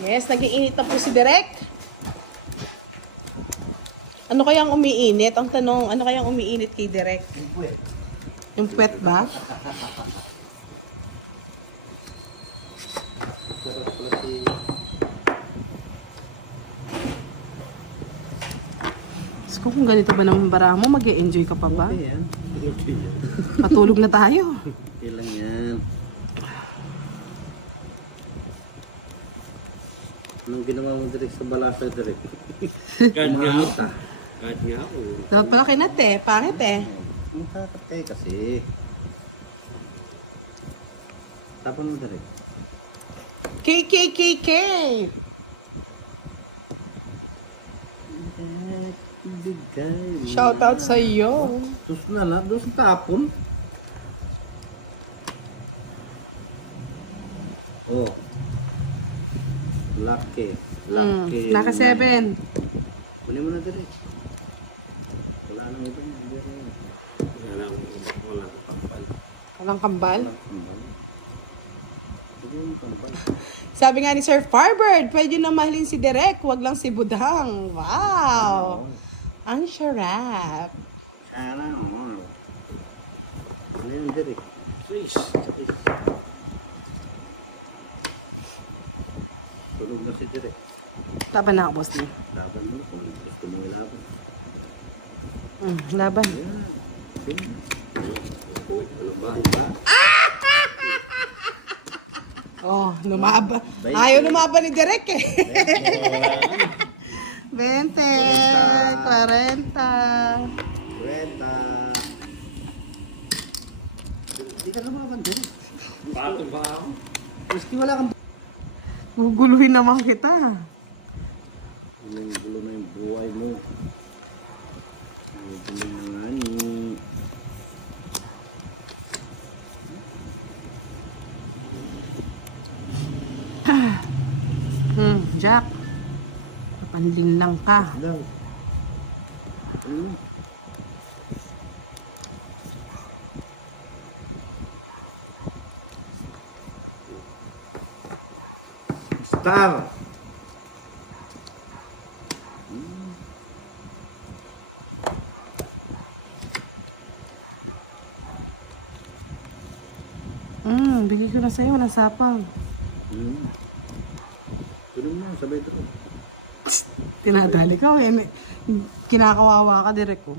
Yes, nag-iinit na po si Direk. Ano kayang umiinit? Ang tanong, ano kayang umiinit kay Direk? Yung puwet ba? So, kung ganito ba naman bara mo, mag-e-enjoy ka pa ba? Okay yan. Okay yan. Patulog na tayo. Okay lang yan. Anong ginawa mo direct sa balasa direct? Kahit nga ako. Umanita. Kahit nga ako. Dapat pala kinat eh. Pangit eh. Ang kakatay kasi. Tapon mo direct. KKKK! Bigay. Shout out sa iyo. Sus na lang. Doon sa tapon. Oh. Lucky. Lucky. Naka 7. Kunin mo na direct. Wala nang iba niya. Wala akong pampal. Walang kambal. Walang kambal. Sige yung kambal. Sabi nga ni Sir Farbird, pwede na mahalin si Direk, wag lang si Budang. Wow! Ang sarap. Sana all. Ano yun direct? Please. Tulog na si direct. Laban na ako, boss niya. Laban mo kung gusto mo ilaban. Laban. Yan. Sige. Ano ba? Diba? Oh, lumaban. Baik. Ayaw lumaban ni Direk eh. Wala. 20, 40. Kwenta. Hindi ka lumaban direct. Pato ba ako? Miski wala kang Guguluhin naman kita. Yung gulo na yung buhay mo. Yung gulo na nga ni. Jack. Panlin lang ka. Daw. Ano? Star. Bigay ko na sa'yo, walang sapang. Tulong mo, sabay tulong. Tinadali ka, eh. Kinakawawa ka, Direk ko.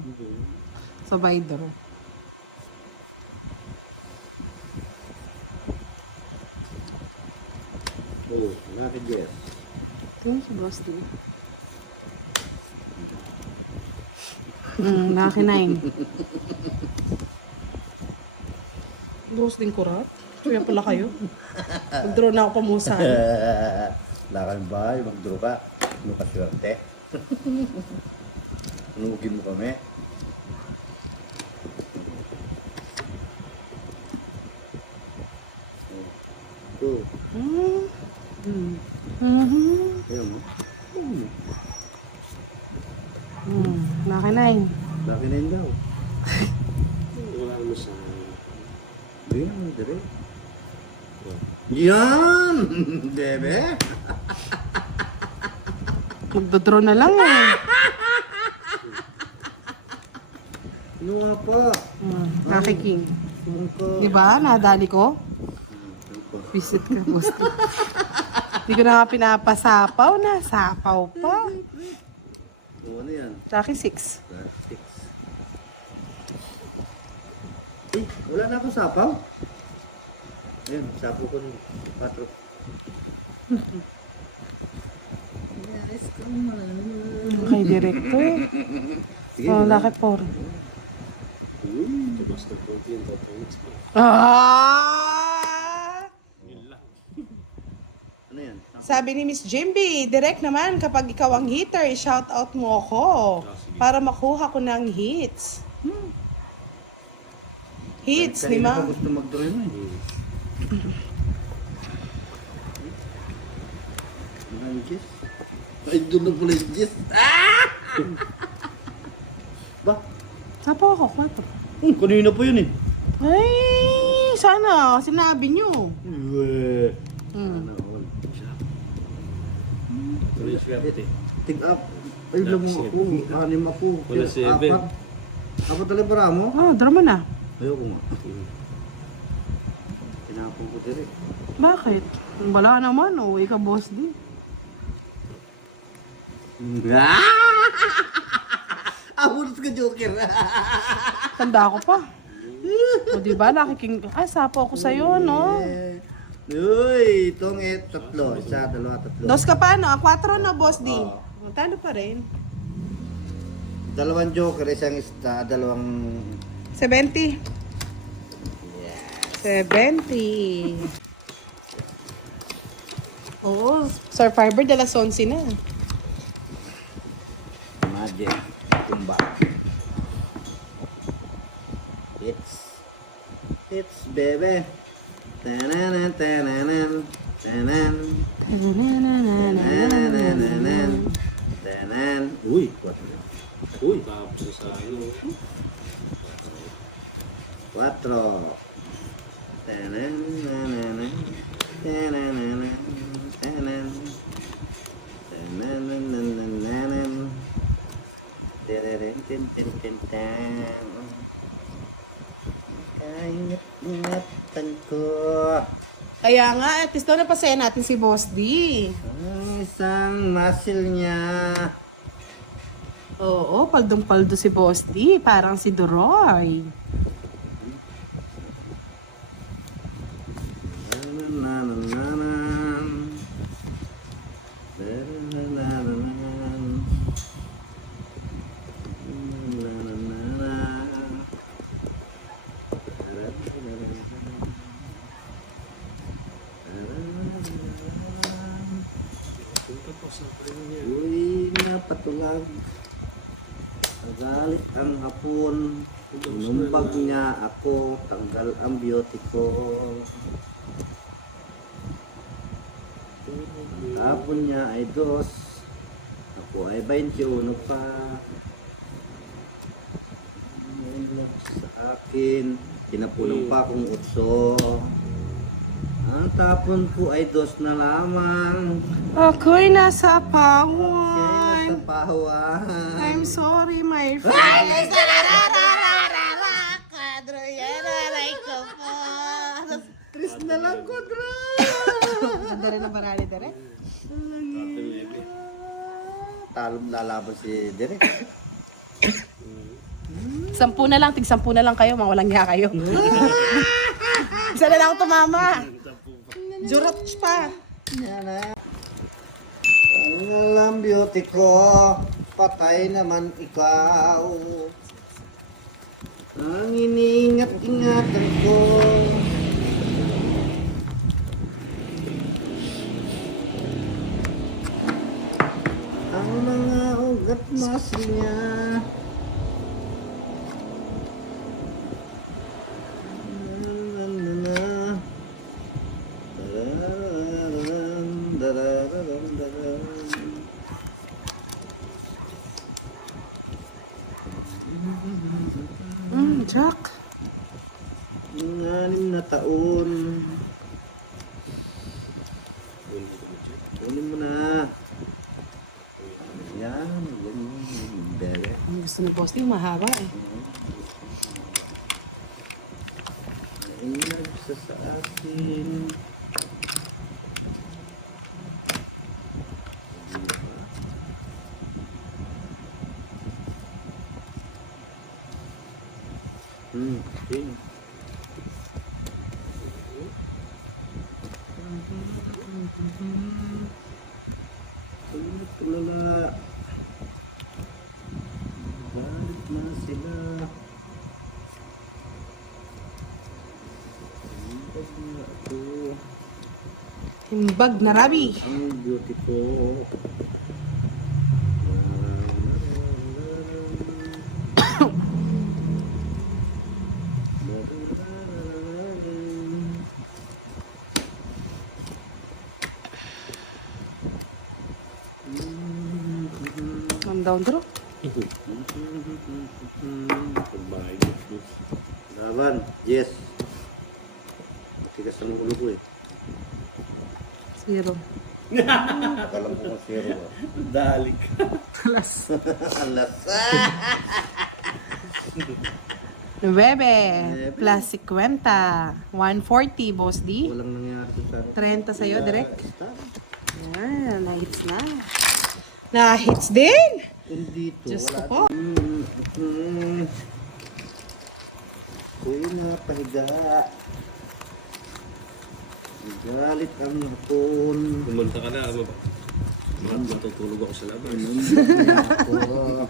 Sabay draw. Oh, lucky guess. Ito si Boss D. Lucky 9. Boss din kurat. Kaya pala kayo. Mag-draw na ako pamusan. Wala kami bahay, mag-draw ka. Ano ka swerte? Anugin mo kami? Ito. Ayaw mo? Lucky 9. Laki na yun daw. Wala naman sa... Hindi naman, dire. Yan! Bebe! Magdodraw na lang eh. Inuha pa. Lucky King. Sungka. Diba? Nadali ko? Visit ka, Boss D. Hindi ko na nga pinapasapaw na. Sapaw pa. Ano yan? Lucky 6. Plastic. Eh, wala na akong sapaw. Ayun, sapaw ko rin. 4. Yes, come on. Kay Director. Sige, Oh, wala. lucky 4. Tumas na po yung tatangas pa. Yun lang. Ano yan? Sabi ni Miss Jimby, direct naman kapag ikaw ang hitter, shout out mo ako para makuha ko ng hits. Hits ni Kanina Ma. pa gusto mag-draw yun eh. Mga Jess. Ay, doon na pala yung Jess. Ba? Sapo ako, 4. Kanina po yun eh. Ay, sana, sinabi nyo. Uwe. Hmm. Ano all. Tuloy swerte. Tig-up. Ay, lamang ako. Anim ako. Wala seven. Apat talaga para mo? Oh, drama na. Ayoko nga. Tinapon ko dire. Bakit? Kung wala naman, uwi ka, boss di. Ahulot ka, Joker. Tanda ko pa. O, diba, nakiking... Ay, sapo ako sa'yo, no? Uy, itong tatlo. Isa, dalawa, tatlo. Dos ka pa, no? 4 na, boss di. Oo. Talo pa rin. Dalawang Joker, isang ista, dalawang... 70. Yeah. 70. Oo, Sir Fiber de la Sonsi na. Magic. Tumba. It's baby. Tananan, tananan, tanan. Tananananan. Tanan. Uy, Uy, tapos sa ano. 4. Tananananan. Tanananan. Tanan. Tananananan. Tereren, tin, tin, tin, tan. Kaingat-ingatan ko. Kaya nga, at least daw napasaya natin si Boss D. Ang isang muscle niya. Oo, paldong-paldo si Boss D. Parang si Doroy. Nananananan. Nananananan. Nananananan. Punta pa sa premiere. Uy, napatulag. Nagalit ang hapon. Numbag niya ako. Tanggal ang beauty ko. Ang hapon niya ay 2. Ako ay 21 pa. Ang love sa akin. Kinapunan pa akong 8. Ang tapon ko ay 2 na lamang. Ako'y nasa Kaya pawan. nasa pahawan. I'm sorry, my friend. Tris na lang ko, Dra. Dari na barali, dari. Tatil Ebe. Talong lalaban si Derek. 10 na lang, tig 10 na lang kayo, mga walang hiya kayo. Isa na lang ako tumama. Jurot pa. Ang alam beauty ko, patay naman ikaw. Ang iniingat-ingatan ko. Ang mga ugat muscle niya. Jack. 6 na taon. Kunin mo na. Yan, ganyan. Bebe. Gusto ni Boss D, mahaba eh. Nainag siya sa akin. Okay. Tulala. Balik na sila. Balik na ako. Himbag na rabi. Ang beauty ko. Down draw. Pagbahay. Laban, yes. Matigas ang ulo ko eh. 0. Alam ko kung zero. Dalik. Alas. Alas. 9 plus 50. 140, Boss D. Walang nangyari sa 30 sa'yo, direct. Yan, na-hits na. Na-hits din! Hindi to. Diyos ko Wala. po. Kuya na, pahiga. Galit ang hapon. Pumunta ka na, ano ba? Matutulog ako sa labas. Ako.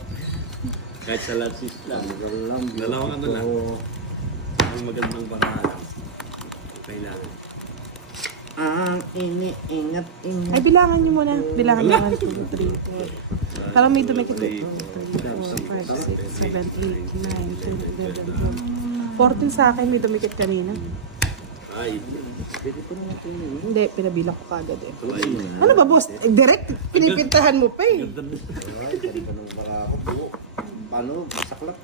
Kahit sa lasis lang. Magalang Dalawa ano lang. ko. Ang magandang pangalan. Kailangan. Ang iniingat-ingat. Ay, bilangan niyo muna. Bilangan niyo. 1, 2, 3, 4. Parang may dumikit. 1, 2, 3, 4, 5, 6, 7, 8, 9, 10, 11, 12. 14 sa akin, may dumikit kanina. Ay, Pwede ko naman tingin. Hindi, pinabilang ko kagad eh. ay. Ano ba, boss? Direct, pinipintahan mo pa eh. Ay, ganda ng mga ako po. Paano? Saklap.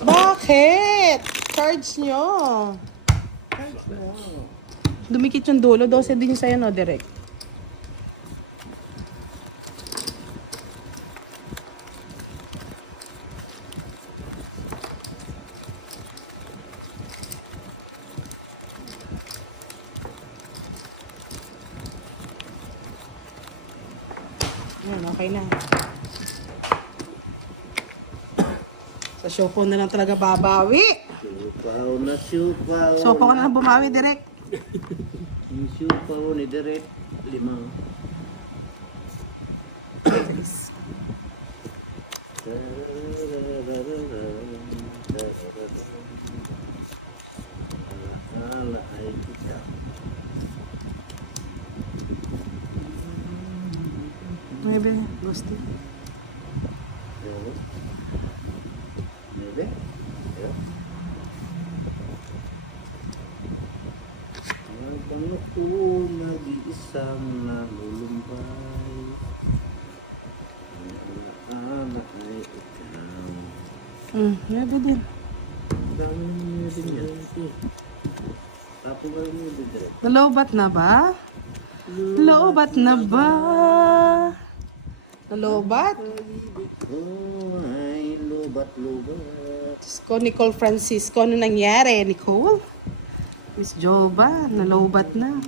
Bakit? Charge nyo. Dumikit yung dulo, 12 din sa'yo, no, direct. Ayan, okay na. Sa show ko na lang talaga babawi. Siupaw na siupaw. So, pa ko na lang bumawi, direct. Yung siupaw ni Direk. 5. Akala ay kita. Maybe, gusto. Pero, maybe. Pero, habang ako nag-iisang nalulumbay, ang anak ay ikaw. Maybe din. Ang dami naman din yan. Tapo ba yung maybe direct? Nalobat na ba? Nalobat na ba? Nalobat? Oh, ay lubat-lubat. Diyos ko, Nicole Francisco, ano nangyari, Nicole? Miss Joba, nalobat na.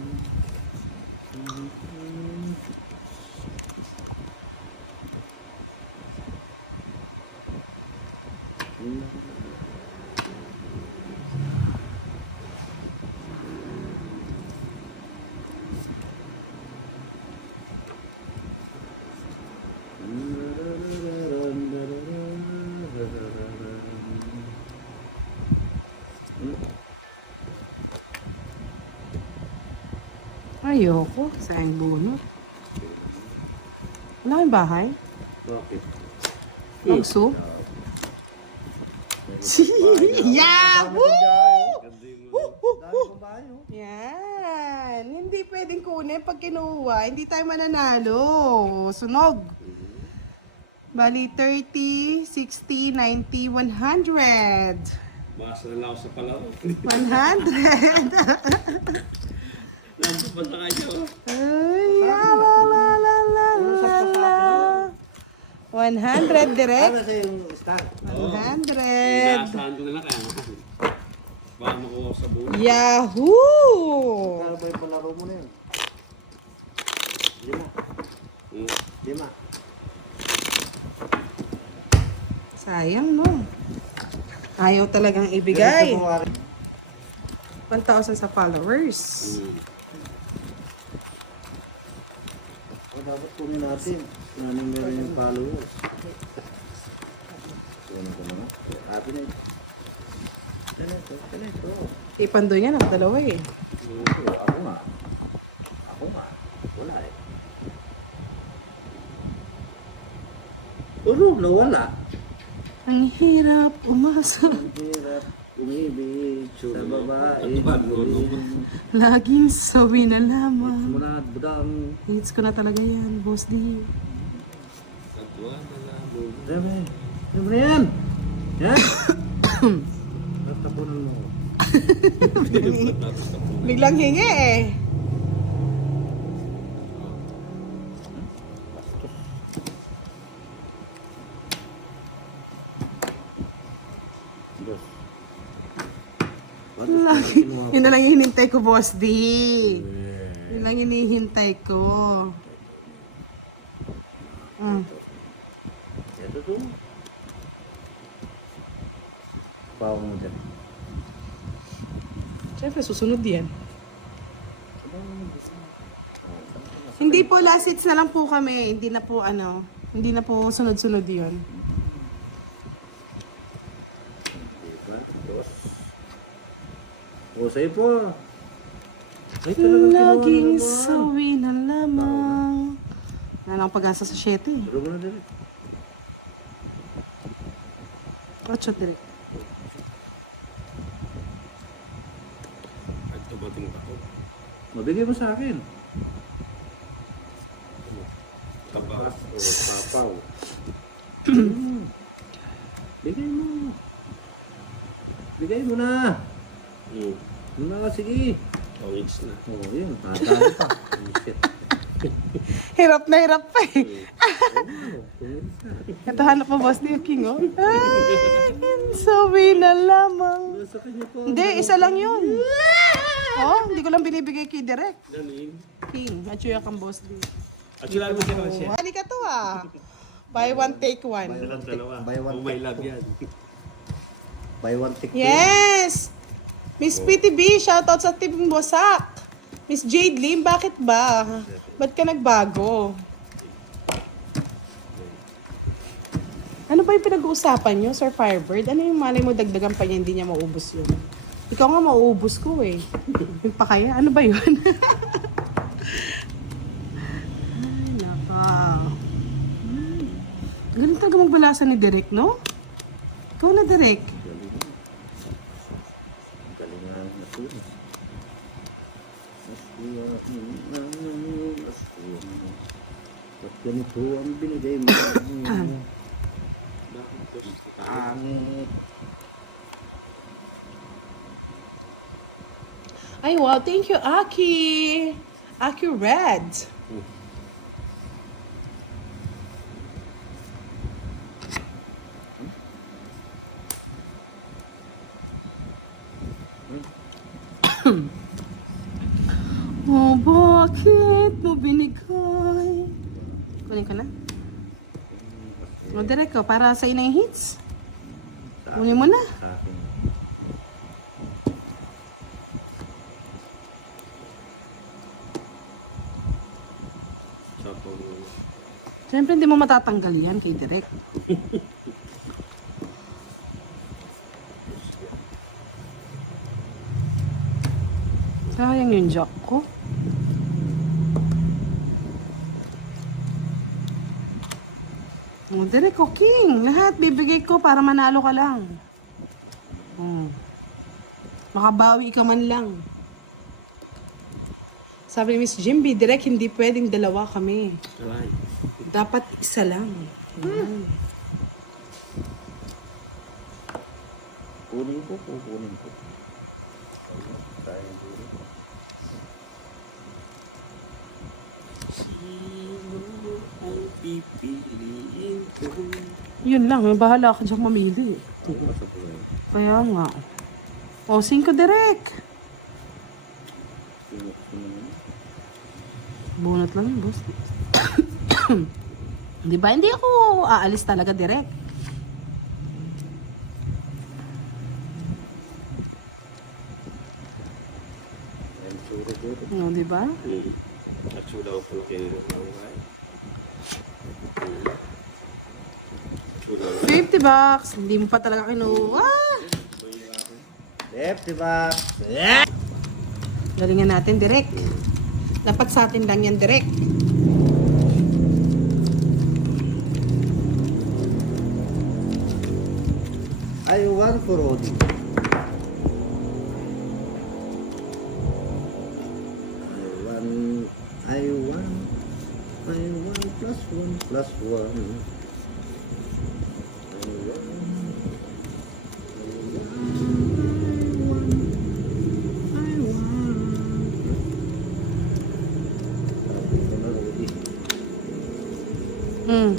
Ayoko, sayang bunot. Wala kang bahay? Bakit? Magso? Yahoo! Ganda yung Yan. Hindi pwedeng kunin pag kinuha. Hindi tayo mananalo. Sunog. Bali, 30, 60, 90, 100. Basa na lang ako sa palaw. 100. Nandun pa sa kanya, oh. Ay, la. 100 direct. Ano sa yung star? 100. Inaasahan ko na lang kaya. Baka makuha ko sa buhay. Yahoo! Ano ba yung palaro mo na yun? 5. 5. Sayang, no? Ayaw talagang ibigay. 1,000 sa followers. O, dapat kunin natin. Nanong meron yung followers. Kunin ko naman. Happy na ito. Ganito. Ipando niya, nakadalawa eh. Ako nga. Wala eh. Ano? Nawala. Ang hirap umasa. Ang hirap umibig sa babae. Laging sabi na lamang. Muna budang. Hits ko na talaga yan, Boss D. Tatwa na lang. Dami. Ano ba yan? Yan? Natapunan mo. Tapos na po. Biglang hingi eh. na lang hinihintay ko, Boss D. Yun lang hinihintay ko. Ito to. Paw mo dyan. Siyempre, susunod yan. Hindi po, last hits na lang po kami. Hindi na po hindi na po sunod-sunod yun. Diba? Dos. O, sa'yo po. Ay, talagang Laging kinuha naman. sawi na lamang. Wala lang pag-asa sa 7 eh. Pero mo na direct. 8 direct. At tumating ako. Mabigay mo sa akin. Tapas. O, papaw. Bigay mo. Bigay mo na. Ano na, sige. Orange na. Oo, yun. Nadali pa. Oh, shit. Hirap na hirap pa eh. Tumingin na. Ito hanap mo, Boss D, yung king, oh. Laging sawi na lamang. Sa kanya po. Hindi, isa lang yun. Oh, hindi ko lang binibigay kay Direk. Galing. King, at siya kang Boss D. At sila mo siya siya. Hali ka to ah. Buy one, take one. Silang dalawa. Buy one, Oh, may take love yan. Buy one, take two. Yes! Miss PTB, shoutout sa Team Bosak. Miss Jade Lim, bakit ba? Ba't ka nagbago? Ano ba yung pinag-uusapan nyo, Sir Firebird? Ano yung malay mo dagdagan pa niya, hindi niya maubos yun? Ikaw nga mauubos ko eh. Yung pa kaya? Ano ba yun? Ay, naka. Ganun talaga magbalasa ni Derek, no? Ikaw na, Derek. Galing nga ang natulis. Ba't ganito ang binigay mo? Bakit to? Pangit. Ay, wow. Thank you, Aki. Aki Red. Oh, bakit mo binigay? Kunin ko na. O, direct ko. Para sa inay hits. Kunin mo na. Sa akin. Sa pang... Siyempre, hindi mo matatanggal yan kay Direk. Sayang yung jock ko. Oh, Direk, oh, king. Lahat bibigay ko para manalo ka lang. Makabawi ka man lang. Sabi ni Miss Jimby, Direk, hindi pwedeng dalawa kami. Alay. Dapat isa lang. Ayan. Kunin ko, kukunin ko. Sayang dito. Sino ang pipiliin ko? Yun lang, may bahala ka dyan mamili. Basta po ngayon. Kaya nga. O, 5 Direk. Sino naman? Bunot lang yun, boss. Di ba? Hindi ako aalis talaga, Direk. I'm sure dito. No, di ba? Natsula ko pala kayo ng mga. Natsula ko. 50 bucks. Hindi mo pa talaga kinuha. Left, diba? Galingan natin, Direk. Dapat sa atin lang yan, Direk. I want for Odi. I want plus one plus one. Hmm.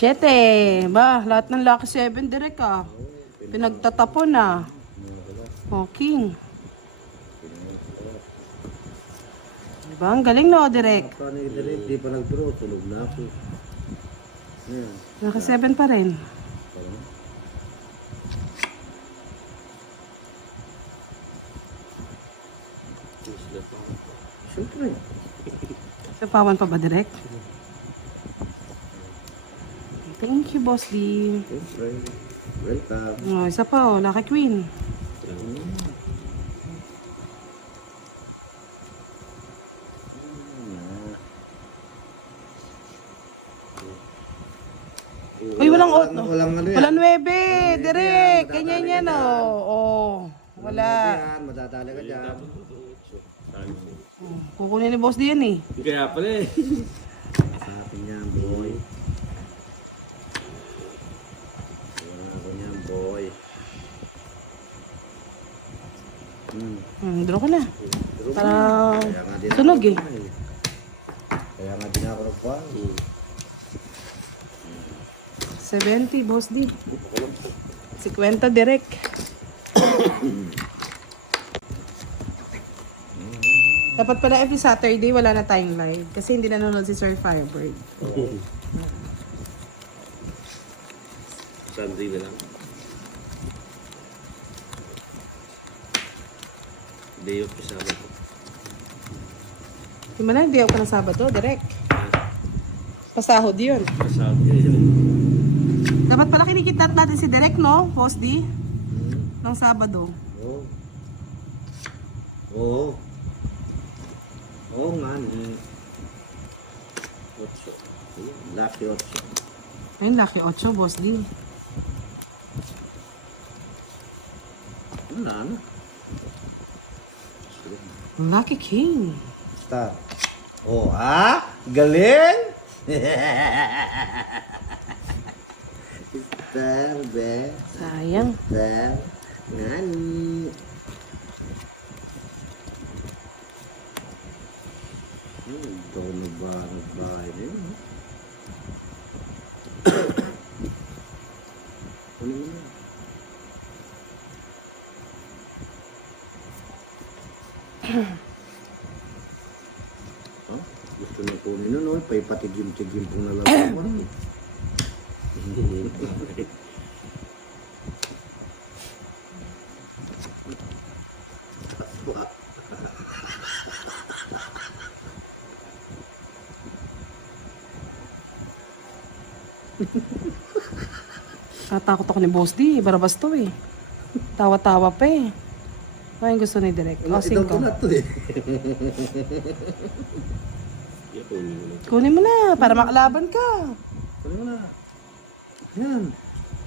7. Ba, lahat ng Lucky 7 direk ah. Pinagtatapon na. Oh, king. Diba? Ang galing no, direk. Paano yung direct? Di pa nag-draw. Tulog na ako. Ayan. Lucky 7 pa rin. Siyempre. Sa pawan pa ba, direk? Thank you, Boss D. Siyempre. Welcome. Oh, isa pa oh, Lucky Queen. Uy, walang auto. Walang ano yan. Walang 9, direk. Ganyan yan oh. Oh, wala. Yan, madadali ka dyan. Oh, kukunin ni Boss D yan eh. Kaya pala eh. Sa akin yan, boy. Wala ako yan, boy. Draw ka na. Pero Para kaya nga din sunog eh. Kaya nga din ako nagpahal. 70, Boss D. 50, direk. Dapat pala every Saturday wala na tayong live kasi hindi nanonood si Sir Firebird. Sunday na lang. Day off sa Sabado. Di mo na, hindi ako na Sabado, direk. Pasahod yun. Pasado yun. Dapat pala kinikitat natin si Direk, no? Boss D? Ng Sabado. Oo. Oo. Oo nga ni. 8. Lucky 8. Ayun, Lucky 8, Boss D. Wala na. Lucky King. Start. Oh, ha? Galing? Star, be. Sayang. Star. Nani. Ito nagbahay na yun. Ano yun? Oh, gusto na kunin nun, no? Paipatigim-tigim pong nalalaman. Tatakot ako ni Boss D. Barabas to eh. Tawa-tawa pa eh. Ano yung gusto ni Direk? O, 5. Ito na to eh. Kunin mo na para makalaban ka. Ano mo na? Yan.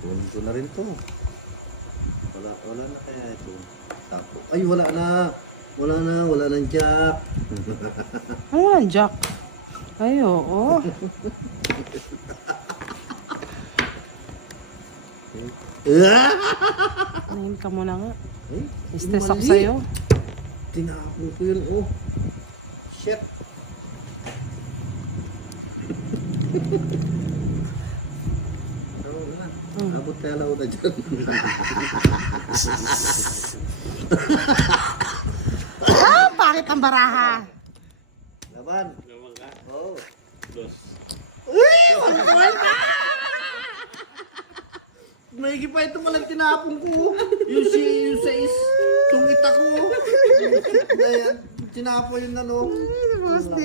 Kunin ko na rin to. Wala na kaya ito. Tapo. Ay, wala na. Wala nang jack. Ano walang jack? Ay, oo. Nahin ka muna nga. Eh, Stress ako mali. sa'yo. Tinapon ko yun, oh. Shit. Abot kaya lang na dyan. Ah, pangit ang baraha. Laban. Naman ka. Oh. Dos. Maigi pa ito malang tinapon ko. Yung sa tungit ako. Ayan, tinapon yung ano. Boss D.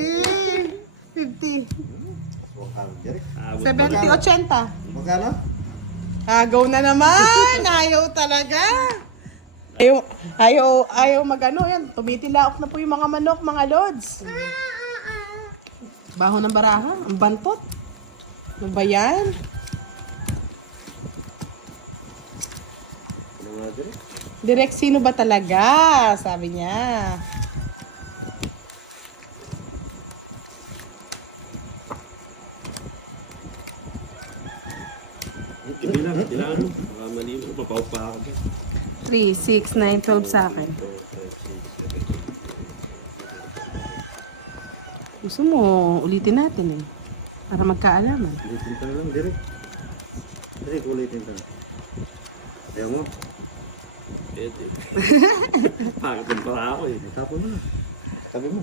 50. Wakang direk. 70, 80. Magkano? Agaw na naman. Ayaw talaga. Ayaw magano yan. Tumitilaok na po yung mga manok, mga lods. Baho ng baraha. Ang bantot. Ano ba yan? Ano nga direk? Direk, sino ba talaga? Sabi niya. Kailangan mo. Baka mali mo. Papaupa ako. 3, 6, 9, 12 sa akin. Gusto mo, ulitin natin eh. Para magkaalaman. Ulitin ka lang direk. Direk, ulitin ka. Ayaw mo? Pwede. Pagod din pala ako eh. Tapon mo na. Tabi mo.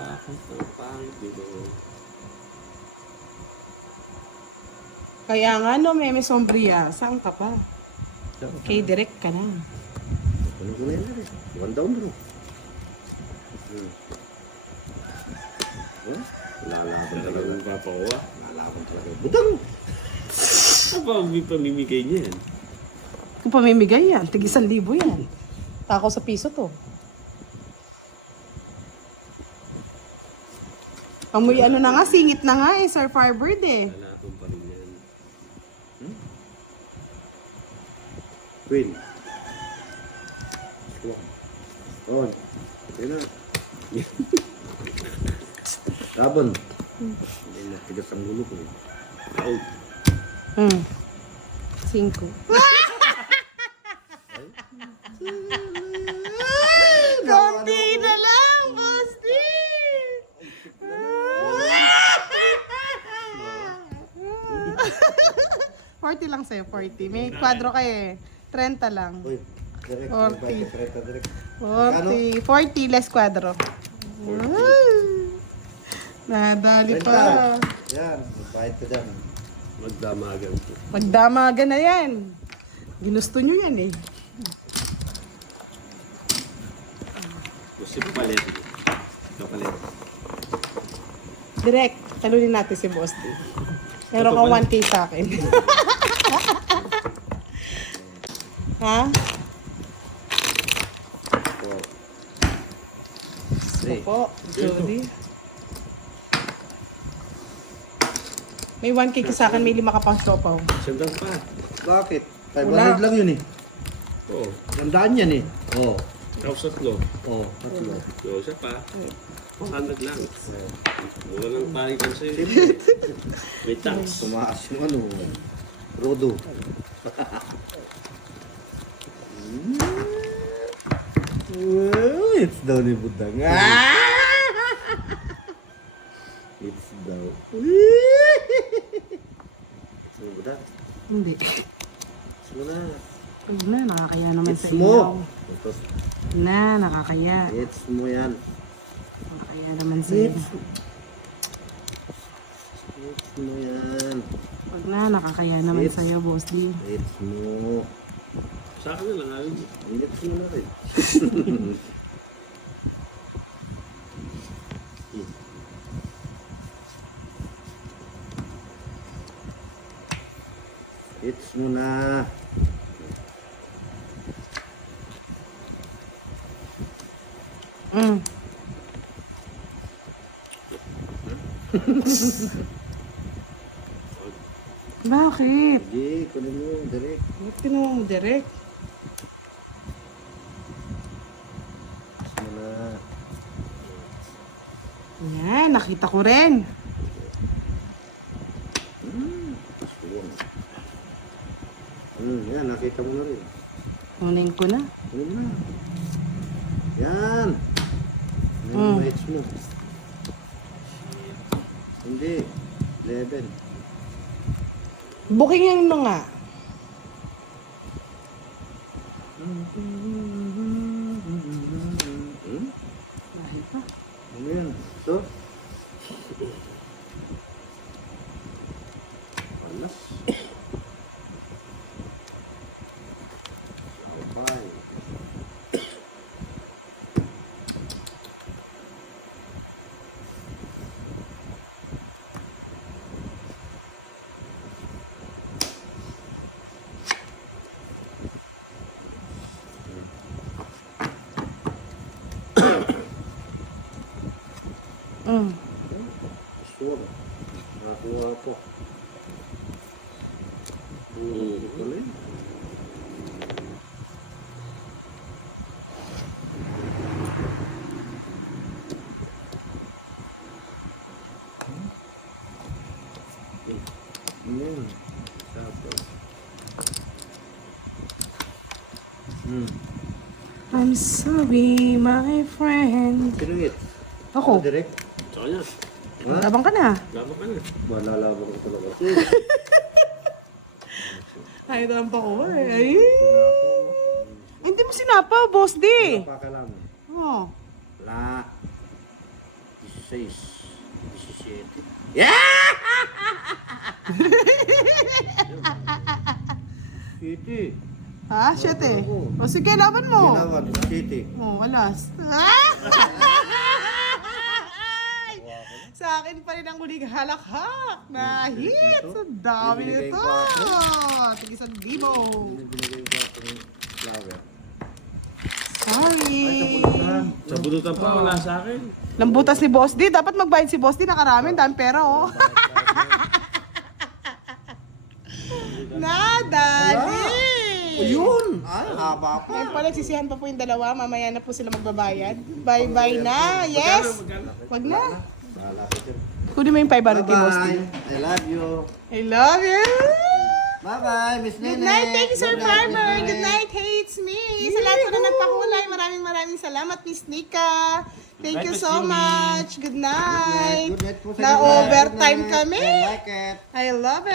Ang pangit dito. Kaya nga no, may sombriya. Saan ka pa? Kay direct ka na. Kunin ko na yan rin. One down bro. Oh, lalaban talaga. Talagang papakuha. Lalaban talaga. Butang! Ano ba ang pamimigay niya yan? Kung pamimigay yan, tig 1,000 yan. Tako sa piso to. Amoy ano na nga, singit na nga eh, Sir Firebird eh. Lalatong pa rin yan. Queen. On. Okay na. Laban. Hindi matigas ang gulo ko eh. Out. 5. Konti na lang, boss D. 40 lang sa'yo, 40. May kwadro kayo eh. 30 lang. Uy. Direct. 40. Direct. 40. 40 less kwadro. Nadali pa. Yan. Magbayad ka dyan. Magdamagan po. Magdamagan na yan. Ginusto nyo yan eh. Gusto ko palit. Kapalit. Direct, talunin natin si Boss D. Meron kang 1K sa akin. Ha? Four. Ito po, Jody. May 1K ka sa akin, may 5 ka pang siopaw. Sandang pa. Bakit? 500 Wala. lang yun eh. Oo. Gandaan yan eh. Oo. Tapos tatlo. Oo. Tatlo. So, isa pa. 100 lang. Wala nang parikan sa'yo. Siyempre. May tax. Tumaas yung ano. Rodo. It's daw ni Budang. It's daw. Sino Budang? Hindi. Sino na? Huwag na, nakakaya naman It's sa mo. iyo. Ito. Na, nakakaya. It's mo yan. Nakakaya naman sa iyo. It's mo yan. Huwag na, nakakaya naman sa iyo, Boss D. It's mo. Sa akin na lang. Alam mo. It's mo na rin. It's mo na. Mm. Bakit? Sige, kunin mo. Direct. Bakit tinuha mo direct? It's mo na. Yan, nakita ko rin. Aswang. Yan, nakita mo na rin. Kunin ko na. Kunin mo na. Yan. Ano yung mates mo? Hindi. 11. Booking yung mga. Dahil pa. Ano yan? Ito? Alas. Okay. Mm. Sure. Nakakuha po. Ito na yun. Ayan. Tapos. I'm sorry, my friend. Sino hit? Ako. Direct? Sa kanya. Labang ka na. Labo ka na. Malalaban ko talaga. Ay, tampa ko eh. Ay. Hindi mo sinapa, boss D. Pa ka lang. Oh. Wala. 16. 17. Yeah! City. Ha? Shit eh. O sige, laban mo. Ginawan, City. Oh, walas. Ah! Sa akin pa rin ang huling halakhak na hit. Ang dami Bibigay nito. ko Tig-isang libo. Binigay ko itong flower. Sorry. Sa bunutan pa, wala sa akin. Lambutas ni Boss D. Dapat magbayad si Boss D. Nakarami. Dami pera, oh. Nadali. Ayun! Ay, haba pa. Ngayon pa, nagsisihan pa po yung dalawa. Mamaya na po sila magbabayad. Bye-bye na. Yes. Wag na. Bahala ka dyan. Kunin mo yung 500 kay Boss D. Bye-bye. I love you. I love you. Bye-bye, Miss Nene. Good night, thank you, Sir Good night, Miss Farmer. Nene. Good night, hey, it's me. Sa lahat po na nagpakulay, maraming salamat, Miss Nika. Thank you Miss so Julie. much. Good night. Good night po sa Na inyo. overtime Good night. kami. I like it. I love it.